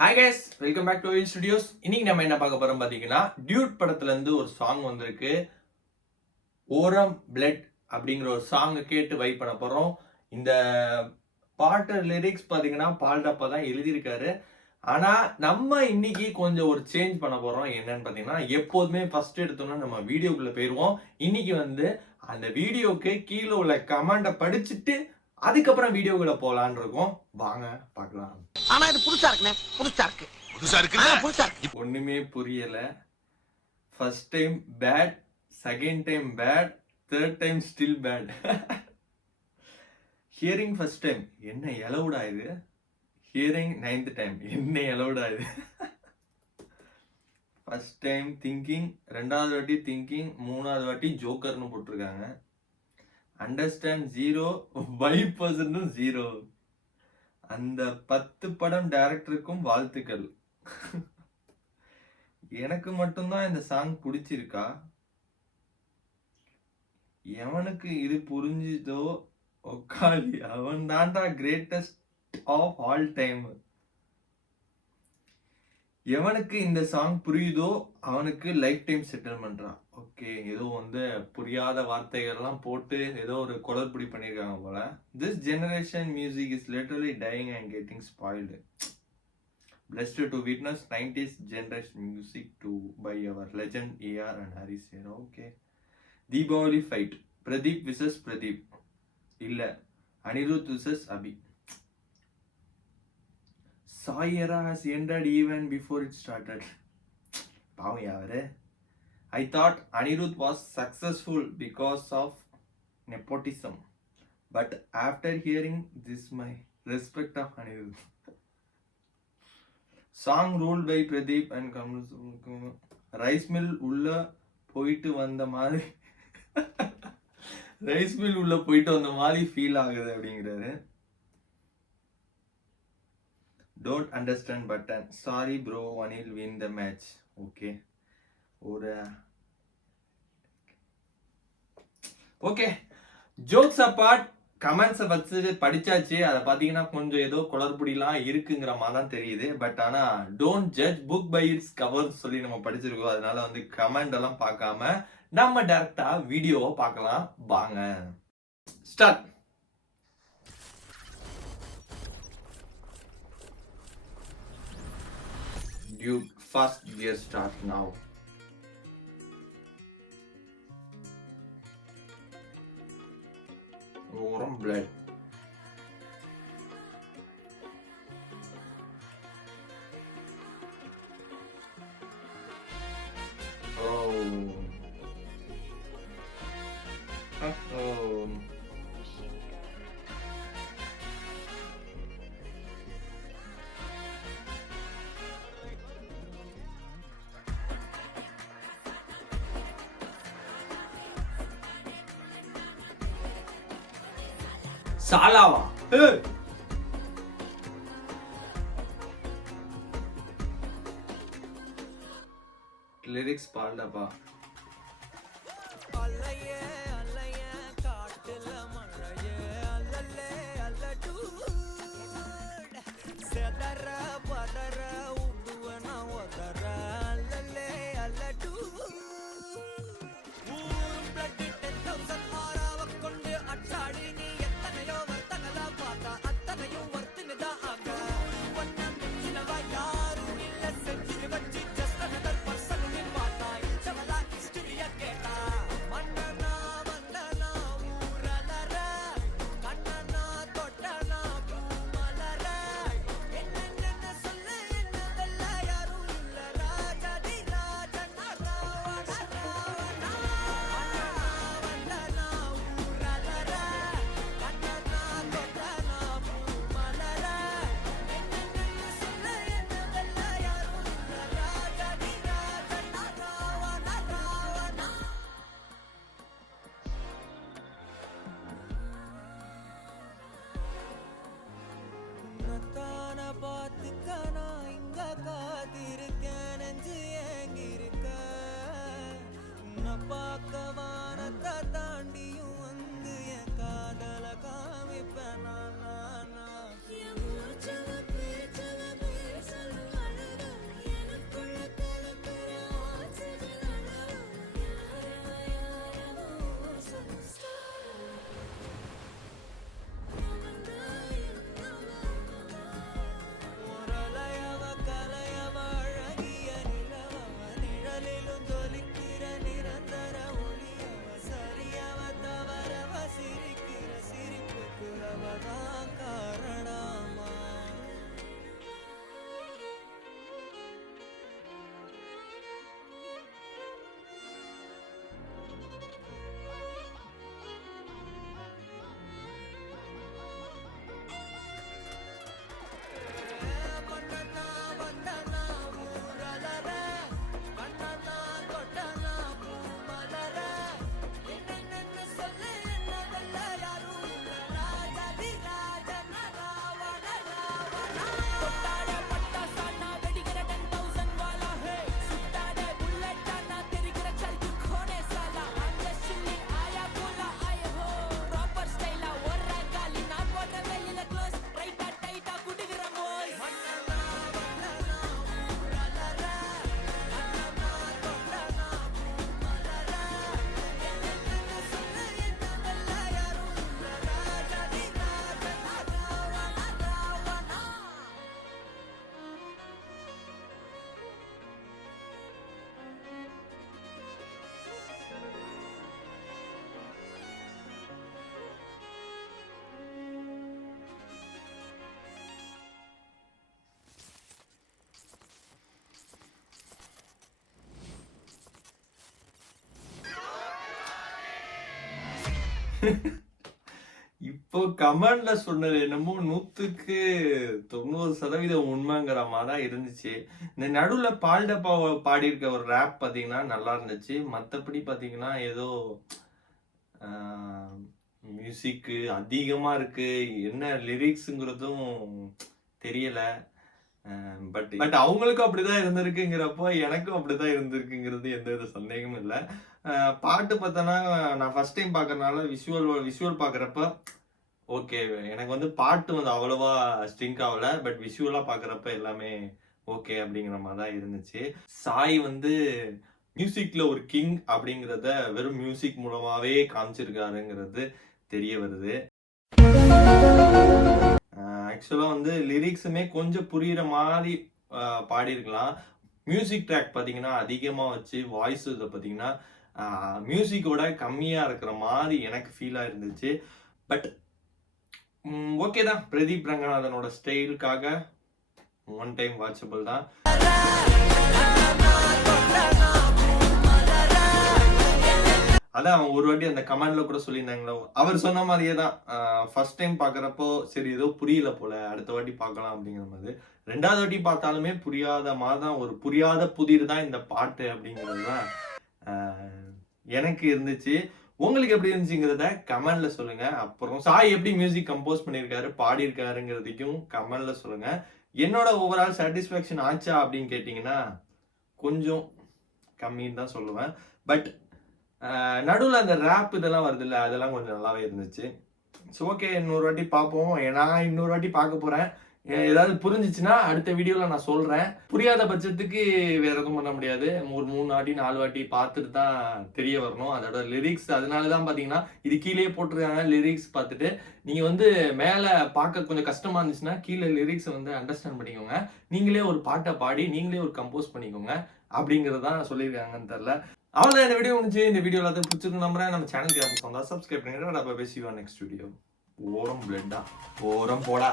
Hi guys, welcome back to OIL studios. இன்னைக்கு நம்ம என்ன பார்க்க போறோம் பார்த்தீங்கன்னா, டியூட் படத்துல இருந்து ஒரு சாங் வந்திருக்கு. ஓரம் பிளட் அப்படிங்கிற ஒரு சாங்கை கேட்டு வைப் பண்ண போறோம். இந்த பாட்டு லிரிக்ஸ் பார்த்தீங்கன்னா பால்டப்பா தான் எழுதியிருக்காரு. ஆனா நம்ம இன்னைக்கு கொஞ்சம் ஒரு சேஞ்ச் பண்ண போறோம். என்னன்னு பார்த்தீங்கன்னா, எப்போதுமே ஃபர்ஸ்ட் எடுத்தோம்னா நம்ம வீடியோக்குள்ள போயிருவோம். இன்னைக்கு அந்த வீடியோக்கு கீழே உள்ள கமெண்ட்டை படிச்சுட்டு அதுக்கப்புறம் வீடியோக்குள்ள போலான்னு இருக்கோம். வாங்க பார்க்கலாம். ஆனா இது புதுசா இருக்குனே, புதுசா இருக்கு. ஒண்ணுமே புரியல. First time bad, second time bad, third time still bad. Hearing first time என்ன எலவுடா இது? ஹியரிங் 9th டைம் என்ன எலவுடா இது? ஃபர்ஸ்ட் டைம் திங்கிங், ரெண்டாவது வாட்டி திங்கிங், மூணாவது வாட்டி ஜோக்கர்னு போட்டிருக்காங்க. அண்டர்ஸ்டாண்ட் 0, வைப் பர்சன்டும் 0. அந்த 10 படம் டைரக்டருக்கும் வாழ்த்துக்கள். எனக்கு மட்டும்தான் இந்த சாங் பிடிச்சிருக்கா? எவனுக்கு இது புரிஞ்சுதோ ஒக்காளி அவன் தான்டா கிரேட்டஸ்ட் ஆஃப் ஆல் டைம். எவனுக்கு இந்த சாங் புரியுதோ அவனுக்கு லைஃப் டைம் செட்டில்மெண்ட்ரா. ஓகே, ஏதோ புரியாத வார்த்தைகள்லாம் போட்டு ஏதோ ஒரு குளறுபடி பண்ணியிருக்காங்க போல. This generation music is literally dying and getting spoiled. Blessed to witness 90s generation music to by our legend AR and Haris here. Okay. Deepavali fight. Pradeep vs Pradeep. இல்ல, Anirudh vs Abhi. Sai era has ended even before it started. பாவம் யாரு? I thought Anirudh was successful because of nepotism. But after hearing this, my respect of Anirudh. Song ruled by Pradeep and Kamal. Rice mill உள்ள போயிட்டு வந்த மாதிரி rice mill உள்ள போயிட்டு வந்த மாதிரி ஃபீல் ஆகுது அப்படிங்கிறாரு. Don't understand button. Sorry bro, Anil win the match. Okay. Okay, jokes apart, கமெண்ட்ஸை வச்சு படிச்சாச்சு. அதை பார்த்தீங்கன்னா கொஞ்சம் ஏதோ குளறுபடிலாம் இருக்குங்கிற மாதிரி தான் தெரியுது. பட் ஆனால் don't judge book by its cover சொல்லி நம்ம படிச்சிருக்கோம். அதனால கமெண்ட் எல்லாம் பார்க்காம நம்ம டைரக்டா வீடியோவை பார்க்கலாம். வாங்க start. Dude, first gear start now. Warm blood. Oh. Oh. சாலாவா? லிரிக்ஸ் பாடலப்பா. இப்போ கமெண்ட்ல சொன்னது என்னமோ 100% உண்மைங்கிற மாதிரி தான் இருந்துச்சு. இந்த நடுவுல பால்டப்பா பாடியிருக்க ஒரு ரேப் பாத்தீங்கன்னா நல்லா இருந்துச்சு. மத்தபடி பாத்தீங்கன்னா ஏதோ மியூசிக் அதிகமா இருக்கு, என்ன லிரிக்ஸ்ங்கிறதும் தெரியல. பட் அவங்களுக்கும் அப்படிதான் இருந்திருக்குங்கிறப்போ எனக்கும் அப்படிதான் இருந்திருக்குங்கிறது எந்த வித சந்தேகமும் இல்லை. பாட்டு பார்த்தோன்னா நான் ஃபர்ஸ்ட் டைம் பார்க்கறனால விஷுவல் பார்க்குறப்ப ஓகே, எனக்கு வந்து பாட்டு வந்து அவ்வளவா ஸ்ட்ரிங்க் ஆகல. பட் விஷுவலா பார்க்குறப்ப எல்லாமே ஓகே அப்படிங்கிற மாதிரி தான் இருந்துச்சு. சாய் வந்து மியூசிக்ல ஒரு கிங் அப்படிங்கிறத வெறும் மியூசிக் மூலமாவே காமிச்சிருக்காருங்கிறது தெரிய வருது. ஆக்சுவலா வந்து லிரிக்ஸுமே கொஞ்சம் புரியுற மாதிரி பாடியிருக்கலாம். மியூசிக் ட்ராக் பார்த்தீங்கன்னா அதிகமா வச்சு வாய்ஸ் இதை பார்த்தீங்கன்னா மியூசிக்கோட கம்மியா இருக்கிற மாதிரி எனக்கு ஃபீலா இருந்துச்சு. பட் ஓகே தான், பிரதீப் ரங்கநாதனோட ஸ்டைலுக்காக ஒன் டைம் வாட்சபிள் தான். அதான் அவன் ஒரு வாட்டி அந்த கமெண்ட்ல கூட சொல்லியிருந்தாங்களோ, அவர் சொன்ன மாதிரியே தான். ஃபர்ஸ்ட் டைம் பார்க்குறப்போ சரி ஏதோ புரியல போல, அடுத்த வாட்டி பார்க்கலாம் அப்படிங்கிற மாதிரி. 2வது வாட்டி பார்த்தாலுமே புரியாத மாதிரி தான், ஒரு புரியாத புதிர் தான் இந்த பாட்டு அப்படிங்கிறது தான் எனக்கு இருந்துச்சு. உங்களுக்கு எப்படி இருந்துச்சுங்கிறத கமெண்ட்ல சொல்லுங்க. அப்புறம் சாய் எப்படி மியூசிக் கம்போஸ் பண்ணியிருக்காரு, பாடியிருக்காருங்கிறதையும் கமெண்ட்ல சொல்லுங்க. என்னோட ஓவரால் சாட்டிஸ்ஃபேக்ஷன் ஆச்சா அப்படின்னு கேட்டிங்கன்னா கொஞ்சம் கம்மின்னு தான் சொல்லுவேன். பட் நடுவில் அந்த ரேப் இதெல்லாம் வருது இல்லை, அதெல்லாம் கொஞ்சம் நல்லாவே இருந்துச்சு. ஸோ ஓகே, இன்னொரு வாட்டி பார்ப்போம். நான் இன்னொரு வாட்டி பார்க்க போகிறேன். ஏதாவது புரிஞ்சிச்சுன்னா அடுத்த வீடியோவில் நான் சொல்கிறேன். புரியாத பட்சத்துக்கு வேற எதுவும் பண்ண முடியாது. ஒரு 3 வாட்டி 4 வாட்டி பார்த்துட்டு தான் தெரிய வரணும் அதோட லிரிக்ஸ். அதனால தான் பார்த்தீங்கன்னா இது கீழே போட்டிருக்காங்க. லிரிக்ஸ் பார்த்துட்டு நீங்கள் வந்து மேலே பார்க்க கொஞ்சம் கஷ்டமாக இருந்துச்சுன்னா கீழே லிரிக்ஸை வந்து அண்டர்ஸ்டாண்ட் பண்ணிக்கோங்க. நீங்களே ஒரு பாட்டை பாடி நீங்களே ஒரு கம்போஸ் பண்ணிக்கோங்க அப்படிங்கிறது தான் சொல்லியிருக்காங்கன்னு தெரில. அவ்வளோதான் இந்த வீடியோ முடிஞ்சு. இந்த வீடியோ எல்லாத்தையும் பிடிச்சிருக்கு நம்புறேன். நம்ம சேனலுக்கு யாரும் சொந்தா சப்ஸ்கிரைப் பண்ணிடுறேன். நம்ம பேசிடுவோம் நெக்ஸ்ட் வீடியோ. ஓரம் பிளட்டா, ஓரம் போடா.